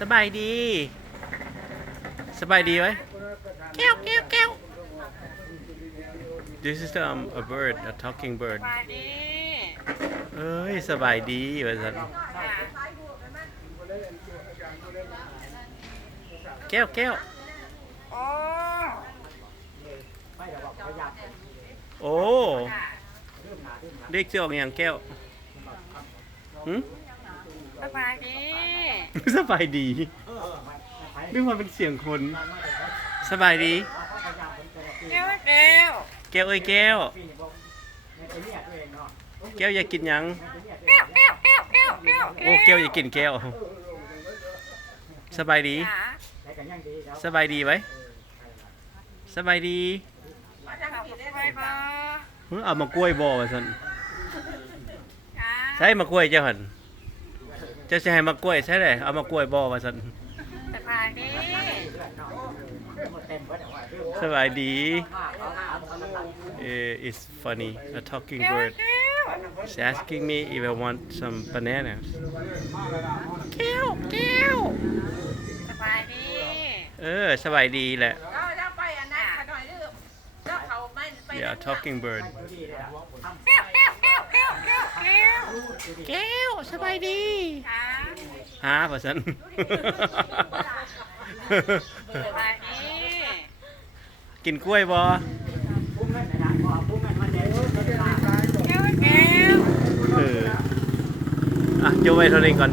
สบายดี สบายดีไหมแก้วแก้วแก้ว This is a bird, a talking bird. สบายดี เอ้ยสบายดีว่าสันแก้วแก้ว โอ้ โอ้เรียกชื่อออกอย่างแก้วหึ สบายดี สบายดีนึกว่าเป็นเสียงคนสบายดี แก้วแก้ว แก้วเอ้ยแก้วแก้วอยากกินหยัง แก้วแก้วแก้วแก้วแก้ว โอ้แก้วอยากกินแก้วสบายดี จ๋า สบายดีไหมสบายดี มาจากเขาไปบ่ เอามากล้วยบ่ว่าซั่น จ๋า ใช่มากล้วยเจ้าหั่นเจ้าสิให้มากล้วยใช่เลยเอามากล้วยบ่ว่าซั่น สบายดี สบายดี It's funny a talking แก้ว bird แก้ว She's asking me if I want some bananas แก้วแก้ว สบายดี สบายดีแหละ เราไปอันนั้นหน่อยดื้อเราเขาไม่ไป Yeah talking bird แก้วแก้วแก้วแก้วแก้วแก้ว แก้วสบายดี จ๋า หาว่าซั่น สบายดี กินกล้วยบ่ แก้วแก้ว โยไว้เท่านี้ก่อน